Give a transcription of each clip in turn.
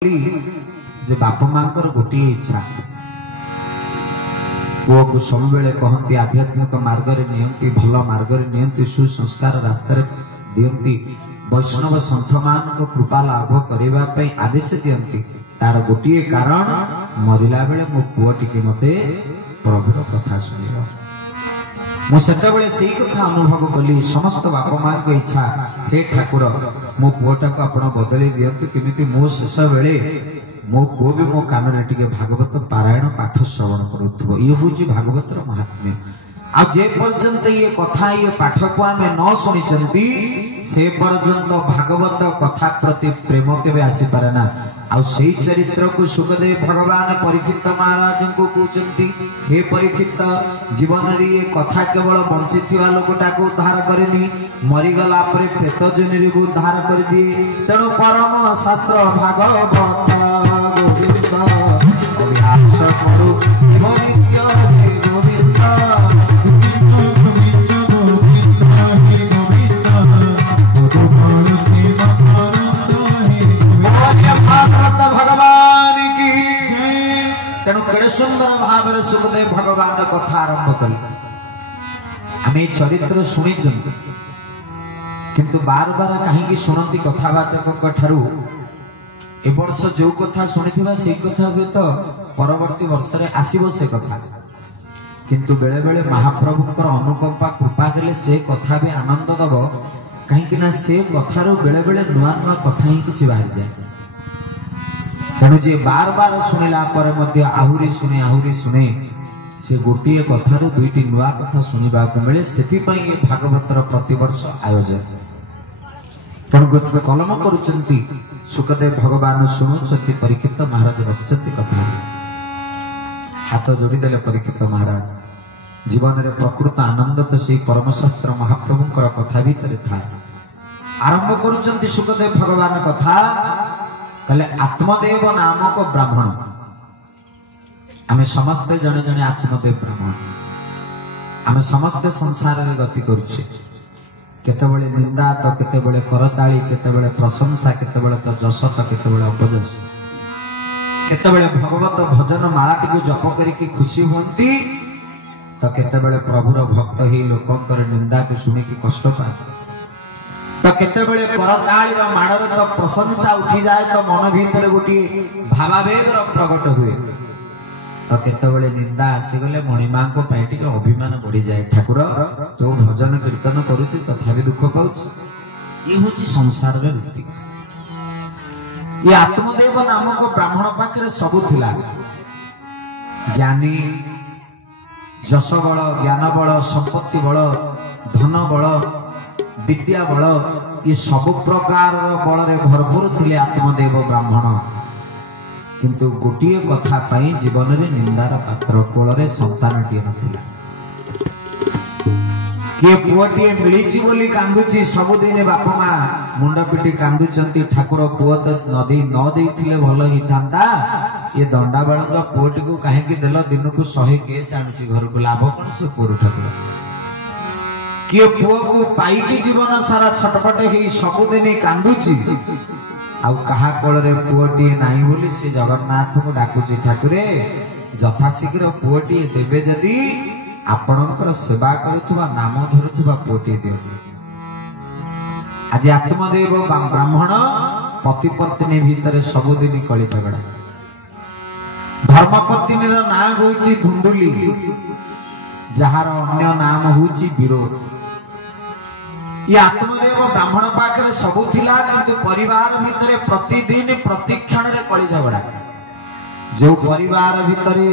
जे बाप माँ गोटे इच्छा पुओ को सब बेले कहती आध्यात्मिक मार्ग रे नियंती भल मार्ग रे नियंती सुसंस्कार रास्ता रे दियंती वैष्णव संत मान को कृपा लाभ करबा पई आदेश दियंती तार गोटे कारण मरिला बेले मो पुओ टिके मते प्रभुर कथा सुनिबो मु सेते बेले सेही कथा अनुभव कली समस्त बाप माँ को इच्छा हे ठाकुर मो पुओटा को आपण बदली दियंतु केमिति मो शेष बेले मो पुओ भी मो कान रे टिके भागवत पारायण पाठ श्रवण करूथबो ये होची भागवतर महात्म्य आ जे पर्यंत ये कथा ये पाठ को आमे न सुनि चंती से पर्यंत भागवत कथा प्रति प्रेम केबे आसी पारे ना आ सेही चरित्र को सुखदेव भगवान परीक्षित महाराज को कहउचंती हे परीक्षित जीवन रे ये कथा केवल बंचिथिवा लोकटा को उद्धार करेनी मरि गला परे प्रेत जनि रे उद्धार कर दिए तेणु परम शास्त्र भागवत गोविंद अभ्यास करू नित्य हे गोविंद भगवान की तेणु केड़े सुंदर भाव में सुखदेव भगवान कथा आरंभ कले आम चरित्र शुणी किंतु बार बार कहीं शुणती कथावाचक ठारू ए वर्ष जो कथा शुणी से कथा भी तो परवर्ती वर्ष रे आसीबो से कथा किंतु बेले बेले महाप्रभुकर अनुकंपा कृपा कले से कथा भी आनंद दब कहीं से कथार बेले बेले नुआ नुआ कथा ही किसी बाहर जाए तेणु जे बार बार शुणिला आहुरी शुणे से गोटे कथारू दुईटी नुआ कथा शुणा मिले से भागवतर प्रतिवर्ष आयोजन तेणु कलम करुचंती सुखदेव भगवान शुणुचंती परीक्षित महाराज बसचंती कथा हाथ जोड़ीदेले परीक्षित महाराज जीवन रे प्रकृत आनंद तो से परमशास्त्र महाप्रभुंकर कथा भीतर था आरंभ करुचंती सुखदेव भगवान कथा कहले आत्मदेव नामक ब्राह्मण आमे समस्ते जने जने आत्मदेव ब्राह्मण आमे समस्ते संसार रे गति करूछे केतेबेले निंदा तो केतेबेले करताली केतेबेले प्रशंसा केतेबेले तो जस तो केतेबेले अपजस केतेबेले भगवत भजन मालाटी को जप करिके खुशी होंती तो केतेबेले प्रभुर भक्त ही लोकंकर निंदा को सुनि के कष्ट पाए तो केतेबेले करताली रो माडर तो प्रशंसा उठी जाए तो मन भीतर गोटी भावावेग रो प्रकट हुए तो केतेबेले निंदा आसी गले मणिमा को पैटी के अभिमान बढ़ी जाए ठाकुर तो भजन कीर्तन करूची तथा भी दुख पाउची ये होची संसार रे रीति ये आत्मदेव नामक ब्राह्मण पाखरे सब थिला ज्ञानी जश बल ज्ञान बल संपत्ति बल धन बल विद्या बल ये सब प्रकार बल रे भरपूर थिले आत्मदेव ब्राह्मण किंतु गोटे कथा पाई जीवन रे निंदार पात्र कोल रे संतानटीए नथिला के पुओटीए मिलिची बोली कांदुची सबुदिने बापा मां मुंड पिटी कांदुचंती ठाकुर पुओ तो नदी न देइथिले भल ही थांता ये दंडा बाळक पुओटी को काहे कि देलो दिन को 100 केस आनुची घर को लाभ कोन से पुओ ठाकुर के पुओ को पाई की जीवन सारा छटपट ही सबुदिने कांदुची आउ कहा कोल रे पुओटी नाही बोली से जगन्नाथ को डाकुची ठाकुरे जथा शीघ्र पुओटी देबे जदी आपणकर सेवा करुवा नाम धरुवा पुओटी दियो आज आत्मदेव ब्राह्मण पति पत्नी भीतर सबुदिन कली झगड़ा धर्मपत्नी ना होची धुंदुली जहार अन्य नाम होची विरोध ये आत्मदेव ब्राह्मण पाखरे सबु थिला किंतु परिवार भितरे प्रतिदिन प्रतिक्षण रे कली झगड़ा जो परिवार भितरे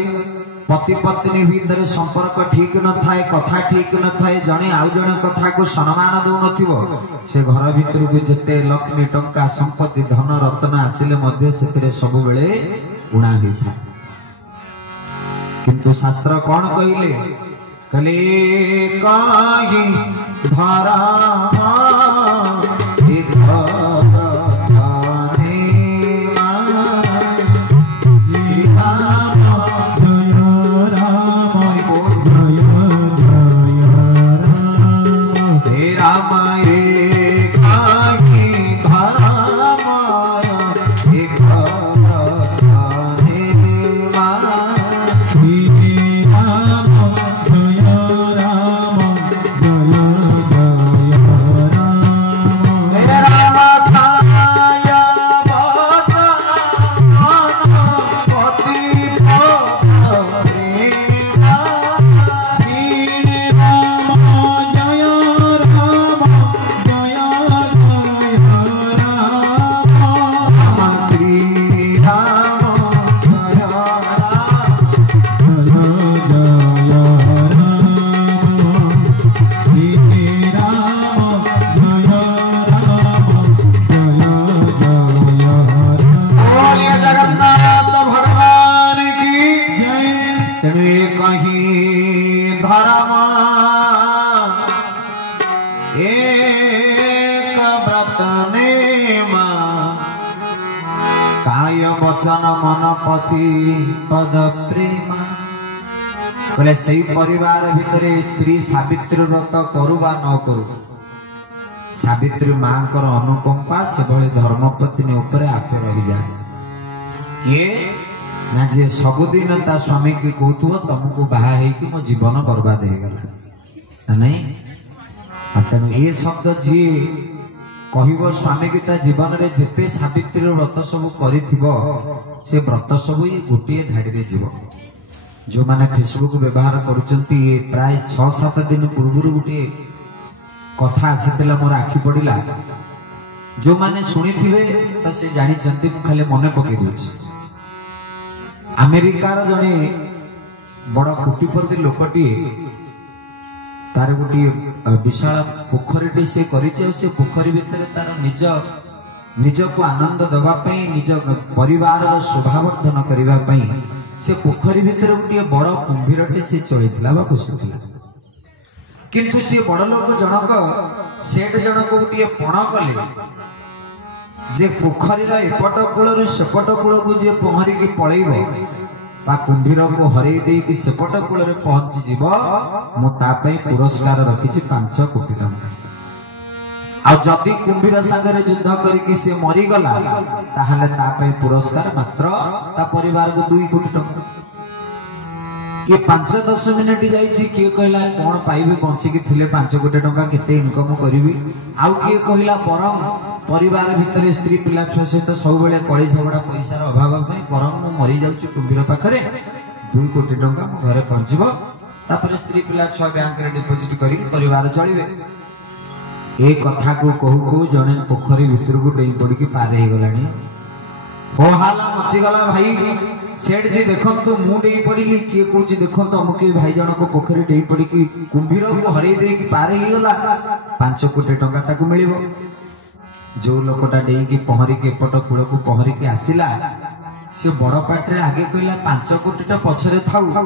पति पत्नी भितरे संपर्क ठीक न थाए कथा ठीक न थाए जने आउ जने कथा को सम्मान दउ नथिवो से घर भितर को जते लक्ष्मी टंका संपत्ति धन रत्न आसिले मध्य सेतिरे सब बेले उणा होई था किंतु शास्त्र कोन कहिले कले काई धारा राम बचन मन पति पद प्रेमा कहले सही परिवार भितरे स्त्री सावित्री व्रत करू बा न करू सावित्री मां कर अनुकंपा से भले धर्मपत्नी ऊपर आपे रही जाए ये ना जे सबुदिन ता स्वामी की कहतुव तुमको बाहा है कि मो जीवन बर्बाद हो गला ना नहीं तेणु ये शब्द जी कहब स्वामी की ता जीवन रे जिते सावित्री व्रत सब करिथिबो से व्रत सब ये गोटे धाड़ी रे जीव जो माने फेसबुक व्यवहार करूचंती ये प्राय 6-7 दिन पूर्व गोटे कथा आसीला मोर आखि पड़िला जो माने सुनिथिबे त से जानि चंती मु खाली मने पकई दोछि अमेरिकार जने बड़ कोटिपति लोकटी तार गोटे विशाल पोखरी से करिचे से पोखरी भितर तार निज को आनंद देवा पई निज परिवार शोभावर्धन करिवा पई से पोखरी भितर गोटे बड़ कुंभीरटे से चलिथिला बा पोषिथिला किंतु से बड़ लोक जनक सेठ जनक गोटे पण कले जे पोखरीर एपट कूल सेपट कूल को जे पहरी की पलैब बा कुंभीर को हरई दे कि सेपट कूल पहुंची जीव मु तापई पुरस्कार रखिछि 5 कोटी टंका आ जदि कुंभीर सागरे युद्ध करिकि से मरी गला ताहले तापई पुरस्कार मात्र ता परिवार को 2 कोटी टंका ये 5-10 मिनिट जाइछि किए कहला कोन पाइबे बंची कि थिले 5 कोटी टंका केते इनकम करिवि आउ किए कहला परम परिवार भितर स्त्री पिला छुआ सहित सब बेले कली झगड़ा पैसा अभाव परम मु मरी जाऊँ कुंभीर पाखरे 2 कोटी टंका मो घरे पहुंचब तापर स्त्री पिला छुआ बैंक रे डिपोजिट करी परिवार चलिबे ए कथा को कहू कहू जने पोखरी भितर को डेई पड़ी की पार हे गलानी हो हाला मची गला भाई सेठ जी देखंतु मु डेई पड़िली किए कहूची देखंतु अमुके भाई जन को पोखरी डेई पड़ी की कुंभीर को हरई दे की पार हे गला 5 कोटी टंका ताकू मिलिबो जो लोकटा डेईकी पहरी के एपट कूल को पहरी के आसिला से बड़ पाटे आगे कहला 5 कोटी पछरे थाउ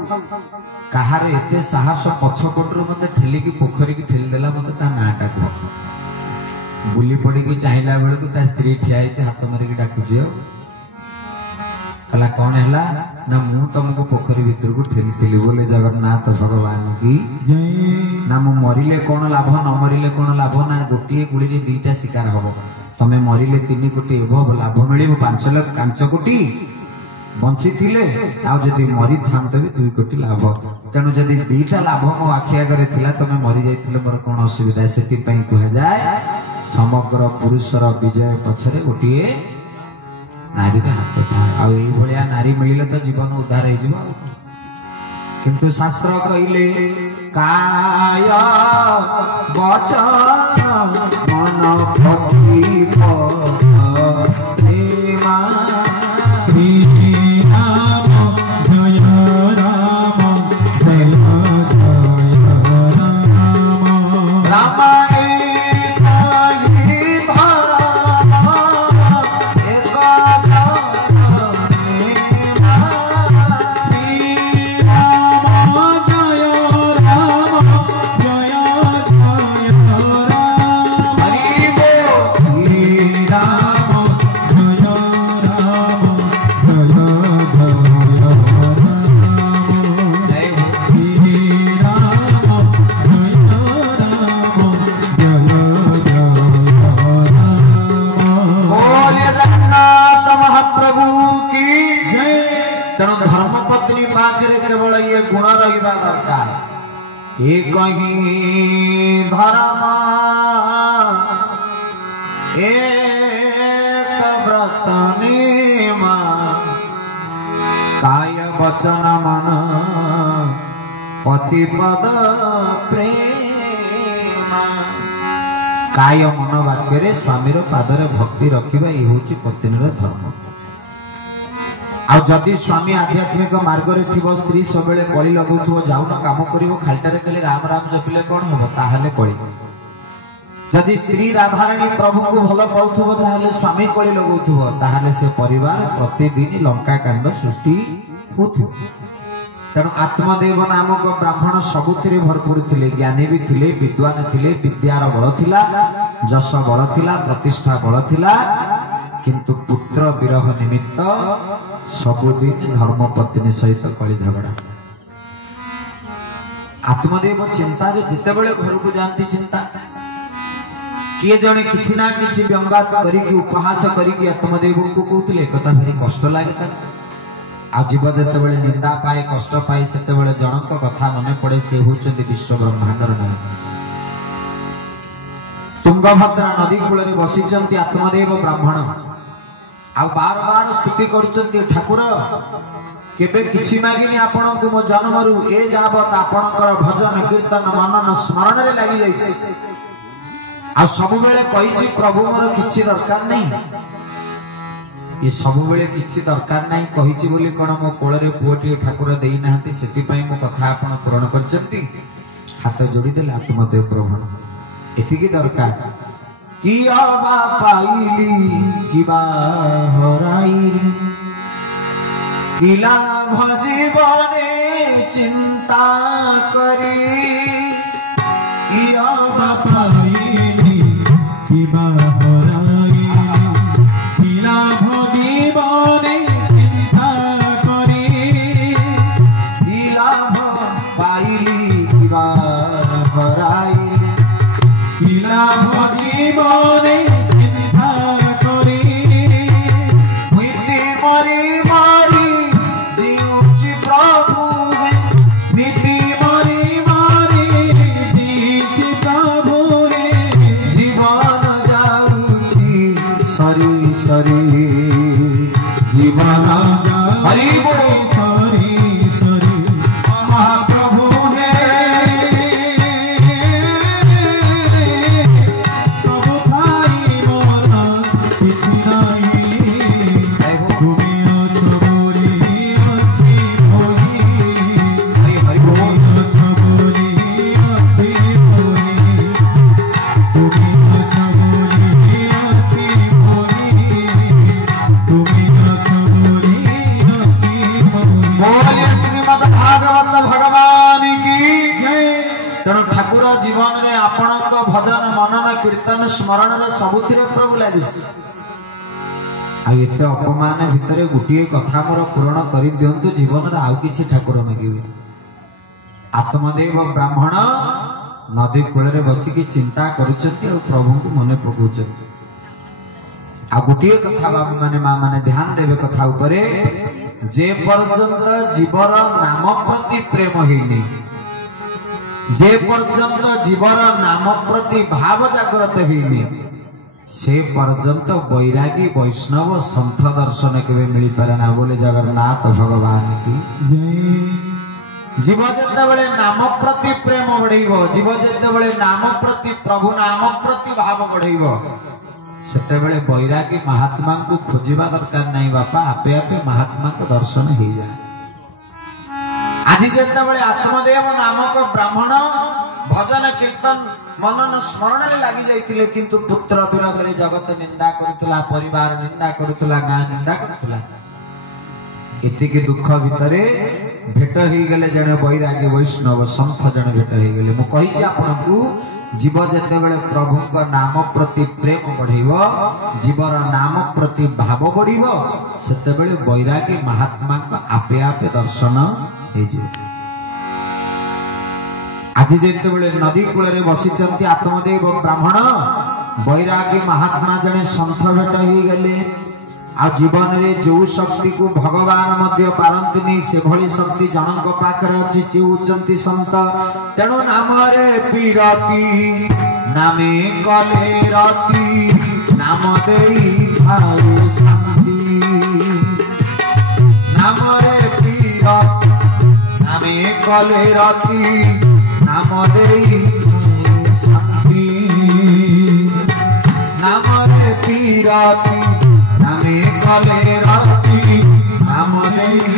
कहार एते साहस पछपटू मत ठेली की पोखरी की ठेली देला मत ता नाटा कह बुली पड़ी की चाहिला बेले को ता स्त्री ठिया है हाथ मारिक डाकुझे कहला कौन है ना मु तुमको पोखरी भीतर को ठेली बोले जगन्नाथ भगवान की जय ना मु मरिले कौन लाभ न मरिले कौन लाभ ना गोटे गुड़ी रे 2टा शिकार हबो तमे मरिले 3 कोटी एबो लाभ मिलिबो 5 कोटी बंची थिले आ जदि मरि थांत भी 2 कोटी लाभ तेणु जदि 2टा लाभ मो आखि आगरे थिला तमे मरि जाइथिले मोर कोन असुविधा सेति पई कह जाए समग्र पुरुषर विजय पछरे गोटिए नारी रे हाथ था आ एई भलिया नारी मिलिले तो जीवन उद्धार हे जिवो किंतु शास्त्र कहिले काय वचन मन भक्ति प्रेमा श्री राम जय राम जय राम राम एक धर्म एक व्रत नेमा काय वचन मन पतिपद प्रेमा काय मन वाक्य स्वामी पादर भक्ति रखा ये हूँ पत्नीर धर्म आ जदि स्वामी आध्यात्मिक मार्ग रे थिबो स्त्री सबेले कली लगौथुबो जाउन काम करिवो खालटारे कले राम राम जपिले कोन होबो ताहाले कली जदि स्त्री राधारानी प्रभु को भल पाउथुबो ताहाले स्वामी कली लगौथुबो ताहाले से परिवार प्रतिदिन लंका कांड सृष्टि होथुबो तेणु आत्मदेव नामक ब्राह्मण सबुथिरे भरपूर थिले ज्ञानी भी थिले विद्वान थिले विद्यार बल थिला जश बल थिला प्रतिष्ठा बल थिला किंतु पुत्र विरह निमित्त सबुदिन धर्मपत्नी सहित कली झगड़ा। आत्मदेव चिंता रे जिते बड़े घर को जानती चिंता किए जने किछि ना किछि व्यंगात करिकि उपहास करिकि आत्मदेव को कहते कथा भारी कष्ट लगे। आ जीव जते बड़े निंदा पाए कष्ट पाए सेते बड़े जनक कथा मने पड़े से होचंती विश्व ब्रह्मांडर नायक। तुंगभद्रा नदी कूल रे बसिचंती आत्मदेव ब्राह्मण आ बार बार स्तुति करचंती ठाकुर केबे किछि मागिनी आपण को मो जन्मरु ए जावत आपणकर भजन कीर्तन मनन स्मरण रे लागि जाई आ सब बेले कहिछि प्रभु मोर किछि दरकार नहीं ये सब बेले किछि दरकार नहीं कहिछि बोली कोन मो कोळ रे पुओटी ठाकुर देई नाहंती सेति पई मो कथा आपण पूर्ण करचंती हाथ जोड़ी देले आत्मदेव प्रभु एति की दरकार किया बा पाइली किबा हराइली किला भजीवने चिंता करी किया बा पाइली किबा हराइली किला भजीवने चिंता करी किला पाइली किबा हराइली किला भजीवने चिंता करी मृत्यु मरी मारी जीउची प्रभु नीति मरी मारी जीउची प्रभु जीवन जाउची सरी सरी जीवन हरि बोल सरी सरी महाप्रभु जीवन रे आपण भजन मनन कीर्तन स्मरण रे सबुथिरे प्रभु लागिस। आ एते अपमान भितरे गुटिए कथा मोर पूर्ण करि दियंतु जीवन रे आउ किछि ठाकुर मागिबे। आत्मदेव ब्राह्मण नदी कूल रे बसी की चिंता करूचंती और प्रभु को मने पकोचंती। आ गुटिए कथा बाबू माने मां माने ध्यान देबे कथा उपरे जे पर्यंत जीवर नाम प्रति प्रेम हेनी जे पर्यंत जीवर नाम प्रति भाव जागृत हेनी से पर्यंत वैरागी वैष्णव संत दर्शन केबे मिली पारे ना बोले जगन्नाथ भगवान की जय। जीव जते बेले नाम प्रति प्रेम बढ़ेइबो जीव जते बेले नाम प्रति प्रभु नाम प्रति भाव बढ़ेइबो सेते बेले वैरागी महात्मा को खोजिबा दरकार नहीं बापा आपे आपे महात्मा को दर्शन हो जाए। आज जते बेले आत्मदेव नामक ब्राह्मण भजन कीर्तन मनन स्मरण रे लागि जाइतिले किंतु पुत्र विरह रे जगत निंदा करथला परिवार निंदा करथला गां निंदा करथला एति के दुख भितरे भेट ही गले जने वैरागी वैष्णव संत जने भेट ही गले। मु कहि छी आपन को जीव जते बेले प्रभु का नाम प्रति प्रेम बढ़ेइबो जीवर नाम प्रति भाव बढ़िबो सेते बेले वैरागी महात्मा का आपे आपे दर्शन हे जे। आज जते बेले नदी कूल रे बसिचंती आत्मदेव ब्राह्मण वैरागी महात्मा जने संत भेट ही गले। आ जीवन रे जो शक्ति को भगवान मध्य पारंतनी से भली शक्ति जनक पाखरे अछि से उचंती संत तेणु नाम रे पीरती नामे कले रती नाम देई थारे शांति नाम रे पीरती नामे कले रती नाम देई थारे शांति नाम रे पीरती नामे कले राती नाम देई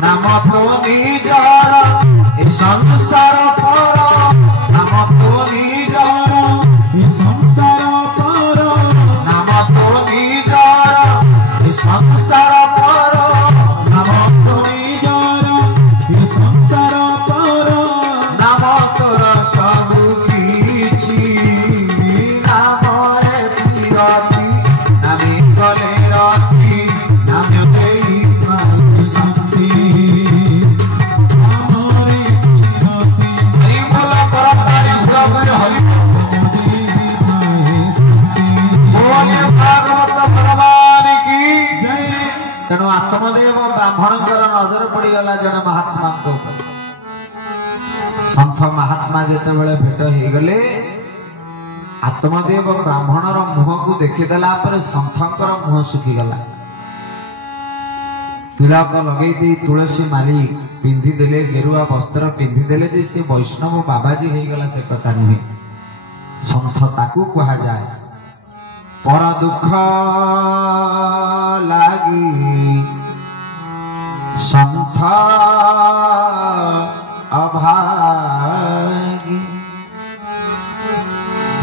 नाम तो निजार ए संसार पर नाम तो निजार ए संसार पर नाम तो निजार ए संसार पर नाम तो निजार ए संसार पर नाम तोर सब किछि नाम आत्मदेव ब्राह्मण नजर पड़गला जड़े महात्मा सन्थ महात्मा जिते बड़े भेट हो गले आत्मदेव ब्राह्मणर मुह को देखीदेला सन्थकर मुह सुखीगला तिलक लगे दे तुलसी माली पिंधिदेले गेरुआ वस्त्र पिंधिदेले जे से वैष्णव बाबाजी हो गला से कथा नुहे सन्थ ताकू कहा जाए पर दुख लागी सन्थ अभागी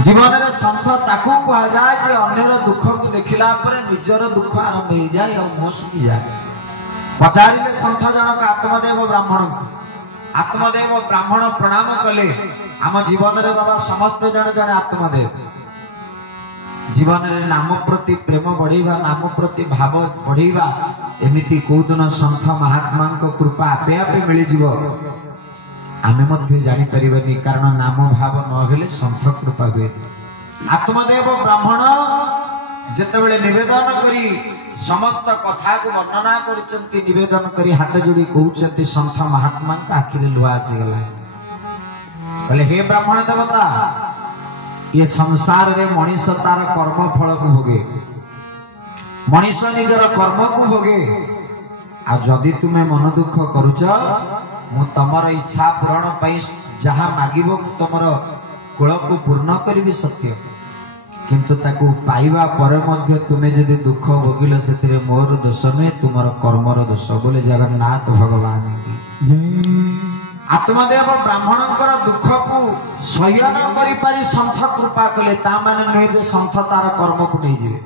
जीवन रे सन्थ ताकू कहा जाए जे अन्यर दुख को देखिला पर निजर दुख आरंभ हो जाए और मुह सुखी जाए पचारे सन्थ जनक आत्मदेव ब्राह्मण प्रणाम कले आम जीवन रे बाबा समस्त जन जन आत्मदेव जीवन रे नाम प्रति प्रेम बढ़ेबा नाम प्रति भाव बढ़ेबा एमिति कोदिन सन्थ महात्मा कृपा आपे आपे मिल जीवो आमे मध्य जानि परिबनी कारण नाम भाव न हेले सन्थ कृपा हुए आत्मदेव ब्राह्मण जेतेबेले निवेदन करी समस्त कथा को वर्णना करचंती निवेदन करी हाथ जोड़ी कहउचंती सन्थ महात्मा का आखिर लुहा आसी गला बोले हे ब्राह्मण देवता ये संसार रे मनीष तार कर्म फल को भोगे मनीष निजर कर्म को भोगे आ जदि तुमे मन दुख करूच मु तमर इच्छा पूरण पाई जहा मागिबो मु तमर कुल को पूर्ण करबी सत्य किंतु ताकू पाइबा परे मध्य तुमे यदि दुख भोगिल सेतिरे मोर दोष नुहे तुमर कर्मर दोष बोले जगन्नाथ भगवान की आत्मदेव ब्राह्मणकर दुख को सह्य न करि पारि सन्थ कृपा कले ता माने नुहे जे सन्थ तार कर्म को नहीं जिवे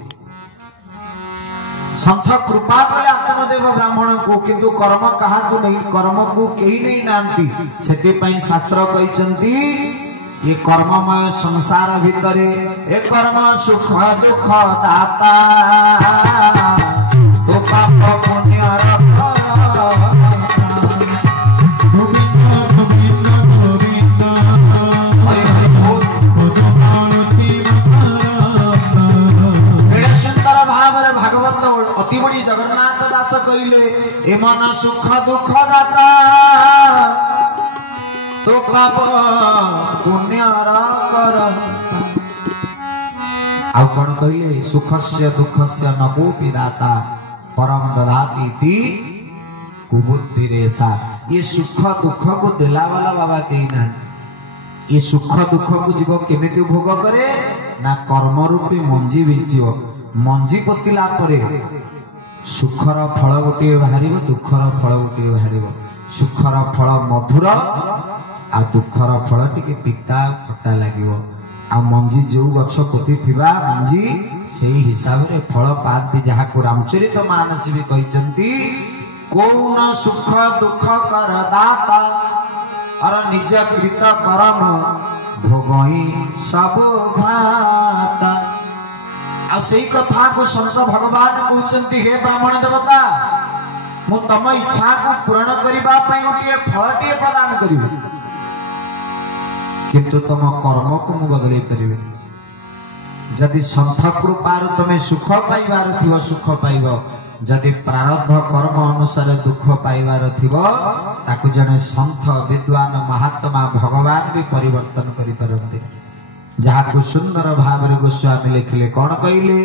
सन्थ कृपा कले आत्मदेव ब्राह्मण को किंतु कर्म कहा को नहीं कर्म को केही नहीं नांती सेते पई शास्त्र कहिसंती ये कर्ममय संसार भितरे ए कर्म सुख दुख दाता तो पाप पुण्य भागवत अति बड़ी जगन्नाथ दास कहले ए मन सुख दुख दाता तो पाप पुण्य आउ कौन कहले सुखस्य दुखस्य नको विदाता परम ददाति ति कुबुद्धि रेसा ये सुख दुख को देला वाला बाबा कहीं ना ये सुख दुख को जीव केमिति भोग करे ना कर्म रूपी मंजी बिंचिव मंजी पोतिला परे सुखर फल गोटे बाहर दुखर फल गोटे बाहर सुखर फल मधुर आ दुखर फल टिके पिता खट्टा लागिवो आ मंजी जो गछ पोती थिबा मंजी सेही हिसाब रे फल पाती जहा को रामचरित मानस भी कहिसंती कोन सुख दुख कर दाता और निज कृत कर्म भोगई सब भाता आ सही कथा को संत भगवान कहउचंती हे ब्राह्मण देवता मु तम इच्छा को पूर्ण करिबा पई गोटे फलटी प्रदान करिबे किंतु तुम कर्म को मु बदलै परिबे जदि संत कृपार तुमे सुख पाइबार थिबो सुख पाइबो जदि प्रारब्ध कर्म अनुसार दुख पाइबार थिबो ताकु जने संत विद्वान महात्मा भगवान भी परिवर्तन करि परंती जहा को सुंदर भाव रे गोस्वामी लिखले कौन कहले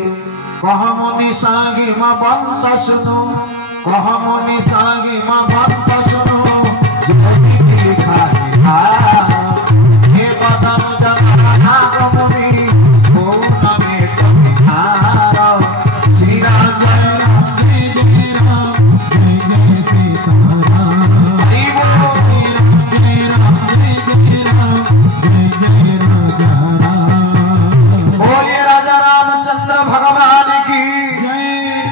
कह मुनि सागी मा बंत सुनो कह मुनि सागी मा बंत सुनो जो लिखा है हे बदन जगन्नाथ मुनि को नमे तुम्हार श्री राम जय राम जय जय सीताराम हरि बोल जय राम जय राम जय जय राजा रामचंद्र भगवान की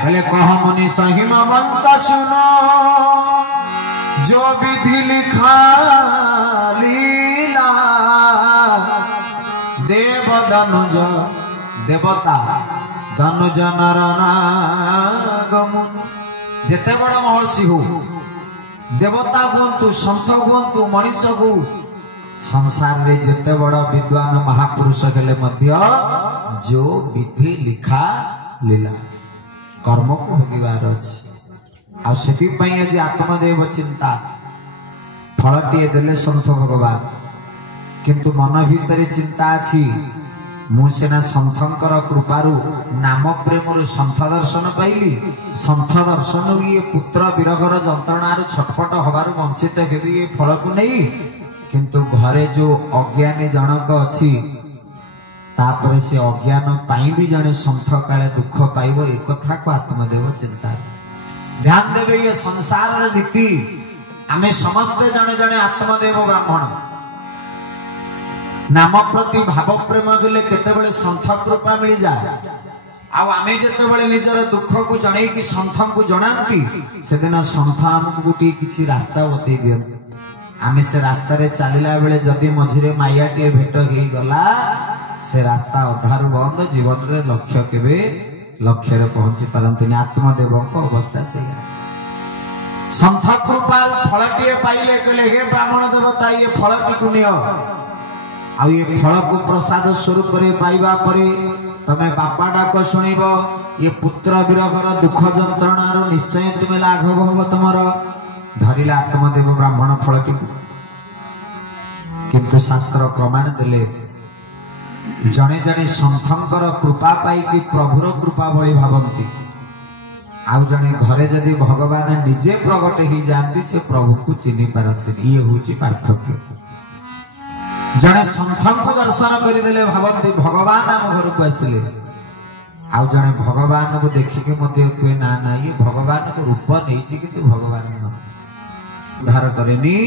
भले कह मुनि सहिमा बंत सुनो जो विधि लिखा लीला देव धनुज देवता धनुज नर नागम जेते बड़ा महर्षि हो देवता हुंतु संत हुंतु मनीष हो संसार रे जेते बड़ा विद्वान महापुरुष गेले मध्य जो विधि लिखा लीला कर्म को भोगिबार अछि आज आत्मदेव चिंता फलटीए देले सन्थ भगवान किंतु मन भीतर चिंता अच्छी मुना सन्थंकर कृपारू नाम प्रेम सन्थ दर्शन पाइली सन्थ दर्शन ये पुत्र विरगर जंत्रणार छटपट हबार वंचित हेबी ये फल को नहीं किंतु घरे जो अज्ञानी जनक अच्छी तापर से अज्ञान पाई भी जने सन्थ काले दुख पाइब एक कथा को आत्मदेव चिंता ध्यान देवे ये संसार नीति आमे समस्ते जने जने आत्मदेव ब्राह्मण नाम प्रति भाव प्रेम गले केतेबेले सन्थ कृपा मिल जाए आमे जेतेबेले निजर दुख को जणे कि सन्थ को जणांती से दिन सन्थ हमकु गुटी किछि रास्ता बतै दियन आमे से रास्ता रे चलिला बेले जदी मझिरे मायाटी भेट हेई गला से रास्ता अधारु बंद जीवन रे लक्ष्य केबे लक्ष्य रे पहुंची पारंती आत्मदेव को अवस्था से सन्थ कृपा फलटीए पाइले कहले हे ब्राह्मण देवता ये फलटी को नियो आ ये फल को प्रसाद स्वरूप रे पाइबा परे तमे बापा डाक सुनिब ये पुत्र विरगर दुख जंत्रणा रो निश्चय तुमे लाघव हब तुमर धरिला आत्मदेव ब्राह्मण फलटी किंतु शास्त्र प्रमाण देले जने जने सन्थंकर कृपा पाई कि प्रभुर कृपा भई भावंती आउ जने घरे जदि भगवान निजे प्रगट ही जानती से प्रभु को चिन्ह पारती ये होची पार्थक्य जने सन्थं को दर्शन करदेले भावंती भगवान आम घर को आसिले आउ जने भगवान को देखिके मते कोई ना ना ये भगवान को रूप नैछि कि भगवान उद्धार करेनी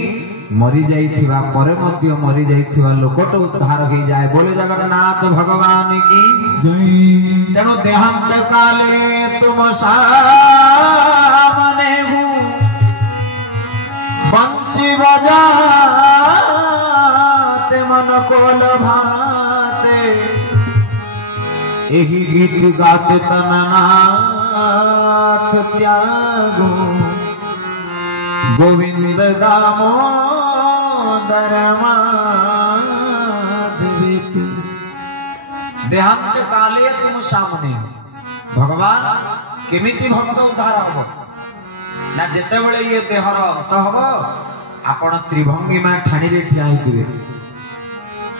मरी जाइथिबा परे मध्य मरी जाइथिबा लोकट उद्धार हो जाए बोले जगन्नाथ भगवान की जय तेणु देहांत काले तुम सामने हूँ बंसी बजा मन को लभाते यही गीत गाते तननाथ त्यागो गोविंद दामोदर माधवी देहांत काले तुम सामने भगवान केमिति भक्त उद्धार हब ना जेते बेले ये देहर अंत हब आपण त्रिभंगिमा ठाणी रे ठिया होइतिबे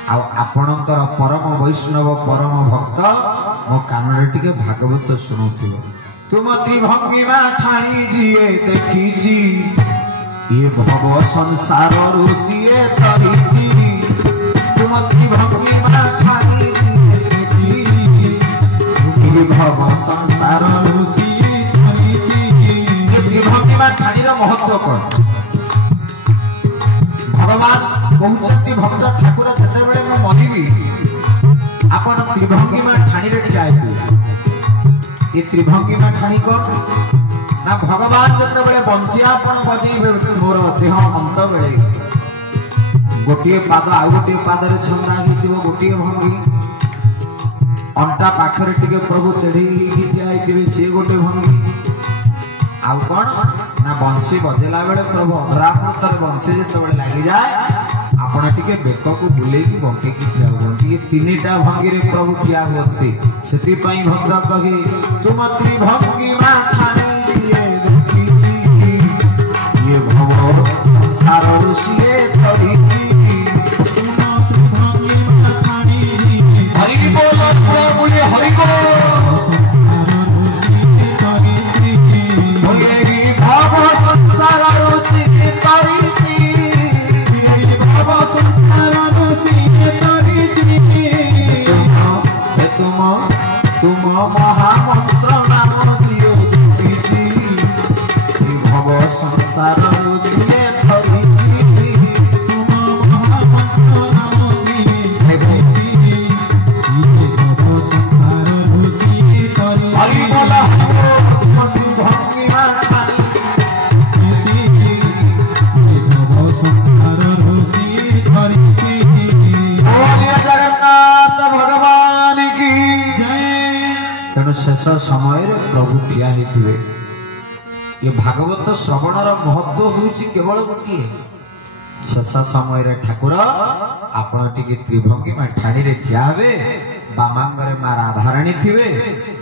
आपणकर परम वैष्णव परम भक्त मो कान टिके भागवत शुणुथिब तुम त्रिभंगिमा ठाणी जिए देखी ये भव संसार ऋषिए तरीची तुम त्रिभंगिमा ठाणी जिए देखी ये भव संसार ऋषिए तरीची त्रिभंगिमा ठाणी रो महत्व कोन भगवान कहते भक्त ठाकुर जिते बड़े मैं मरबी आपण त्रिभंगिमा ठाणी रे जाए ये त्रिभंगिमा ठाणी कौन ना भगवान जिते बड़े बंशिया बजेबे मोर देह अंत बेले गोटे पाद आउ गोटे पाद छंदा गोटे भंगी अंटा पाखरे टिके प्रभु तेढ़ी ठिया सी गोटे भंगी आउ कौन ना बंशी बजेला बेले प्रभु अधरामृत बंशी जो लगी जाए आपण टिके बेक को बुले बंके ठिया हुए ये तीनटा भंगी रे प्रभु ठिया हुए से भक्त कहे तुम त्रिभंगिमा ठाणी देखी ये भव संसार ऋषिए तरीची हरि बोल बोले हरि बोल संसार ऋषिए तरीची भव संसार ऋषिए तरीची तुम महामंत्र नाम दियो जपीची भव संसार ऋषिए तरीची तुम महामंत्र नाम दियो जपीची भव संसार ऋषिए तरीची हरि बोला शेष समय प्रभु ठिया होते ये भागवत श्रवणर महत्व होउछि केवल गोटे शेष समय ठाकुर आपण टिके त्रिभंगिमा ठाणी रे ठिया हेबे बामांगरे मां राधाराणी थिबे